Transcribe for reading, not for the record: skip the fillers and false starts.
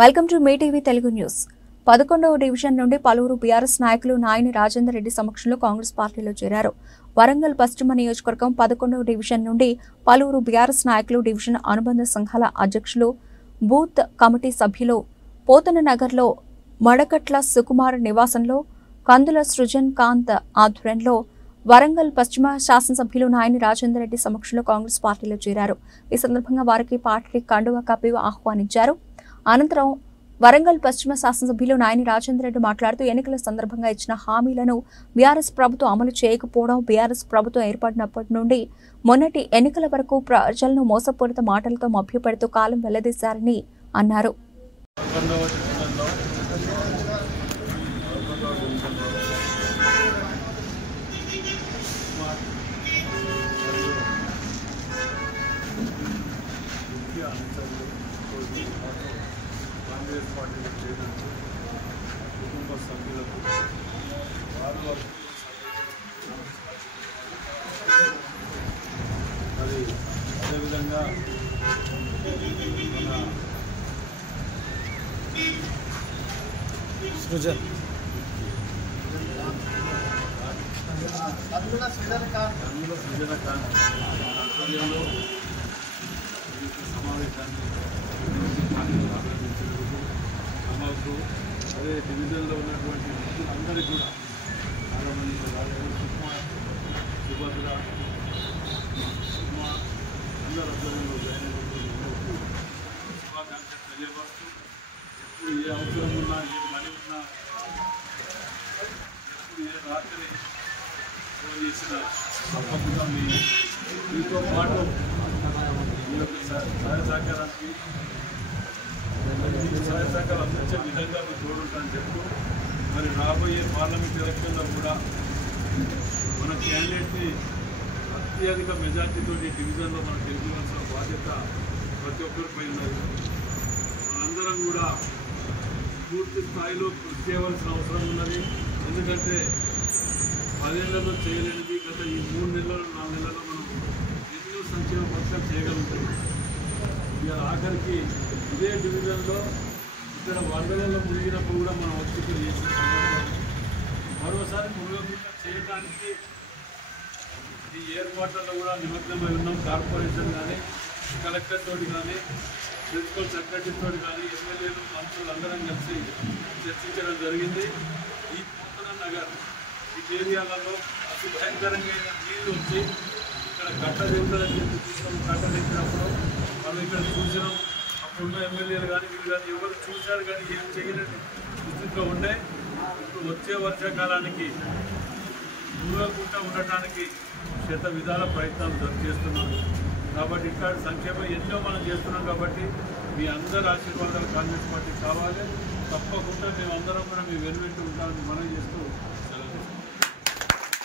Welcome to Mee TV Telugu news. 11వ division నుండి పలువురు బీఆర్ఎస్ నాయకులు నాయని రాజేందర్ రెడ్డి సమక్షంలో కాంగ్రెస్ పార్టీలో చేరారు. వరంగల్ పశ్చిమ నియోజకవర్గం 11వ డివిజన్ నుండి పలువురు బీఆర్ఎస్ నాయకులు డివిజన్ అనుబంధ సంఘాల అధ్యక్షులు, బూత్ కమిటీ సభ్యులు పోతన నగర్లో మడకట్ల సుకుమార్ నివాసంలో కందుల సృజన్ కాంత్ ఆధ్వర్యంలో వరంగల్ పశ్చిమ శాసనసభ్యులు నాయని రాజేందర్ రెడ్డి సమక్షంలో కాంగ్రెస్ పార్టీలో చేరారు. ఈ సందర్భంగా వారికి పార్టీ కండువా కప్పి ఆహ్వానించారు. అనంతరం వరంగల్ పశ్చిమ శాసనసభ్యులు నాయని రాజేందర్ రెడ్డి మాట్లాడుతూ ఎన్నికల సందర్భంగా ఇచ్చిన హామీలను బీఆర్ఎస్ ప్రభుత్వం అమలు చేయకపోవడం, బీఆర్ఎస్ ప్రభుత్వం ఏర్పడినప్పటి నుండి మొన్నటి ఎన్నికల వరకు ప్రజలను మోసపూరిత మాటలతో మభ్యపెడుతూ కాలం వెల్లదీశారని అన్నారు. కాంగ్రెస్ పార్టీలో చేరిన కుటుంబ సభ్యులకు వారు మరి అదేవిధంగా మన సృజన్ కాంత్ ఆధ్వర్యంలో సమావేశాన్ని అమలు అదే డివిజన్లో ఉన్నటువంటి అందరికీ కూడా చాలామంది సుభద్ర అందరూ ఆధ్వర్యంలో జాయిన్ అయినటువంటి శుభాకాంక్షలు తెలియపరుస్తూ ఎప్పుడు ఏ అవసరం ఉన్నా, ఏ పని ఉన్నా, ఎప్పుడు ఏ రాత్రి ఫోన్ చేసిన తప్పకుండా మీతో పాటు ఈ యొక్క సహాయ సహకారానికి సహాయ సహకారం అందించే విధంగా మీరు తోడుంటారని చెప్తూ మరి రాబోయే పార్లమెంట్ ఎలక్షన్లో కూడా మన క్యాండిడేట్ని అత్యధిక మెజార్టీతో డివిజన్లో మనం గెలిపించాల్సిన బాధ్యత ప్రతి ఒక్కరిపై ఉన్నది. మనందరం కూడా పూర్తి స్థాయిలో కృషి చేయవలసిన అవసరం ఉన్నది. ఎందుకంటే 10 ఏళ్లలో చేయలేనిది గత ఈ 3 నెలలు 4 నెలల్లో మనం ఎన్నో సంక్షేమ పథకాలు చేయగలుగుతాం. ఇక ఆఖరికి ఇదే డివిజన్లో ఇక్కడ వరదలలో మునిగినప్పుడు కూడా మనం వచ్చి చేసిన మరోసారి మునగకుండా చేయడానికి ఈ ఏర్పాట్లలో కూడా నిమగ్నమై ఉన్నాం. కార్పొరేషన్ కానీ, కలెక్టర్ తోటి కానీ, ప్రిన్సిపల్ సెక్రటరీ తోటి కానీ, ఎమ్మెల్యేలు, మంత్రులు అందరం కలిసి చర్చించడం జరిగింది. ఈ పోతన నగర్ ఈ ఏరియాలలో అతి భయంకరంగా నీళ్ళు వచ్చి ఇక్కడ కట్టదించాలని చెప్పి తీసుకొని కట్టదించినప్పుడు మనం ఇక్కడ చూసినాం. అప్పుడున్న ఎమ్మెల్యేలు కానీ వీళ్ళు కానీ ఎవరు చూశారు కానీ ఏం చేయలేని స్థితిలో ఉండే. ఇప్పుడు వచ్చే వర్షాకాలానికి దూరకుండా ఉండటానికి శత విధాల ప్రయత్నాలు చేస్తున్నాం. కాబట్టి ఇక్కడ సంక్షేమం ఎన్నో మనం చేస్తున్నాం. కాబట్టి మీ అందరి ఆశీర్వాదాలు కాంగ్రెస్ పార్టీ కావాలి. తప్పకుండా మేమందరం కూడా మీ వెనువెంట ఉంటామని మనం చేస్తూ సెలవు.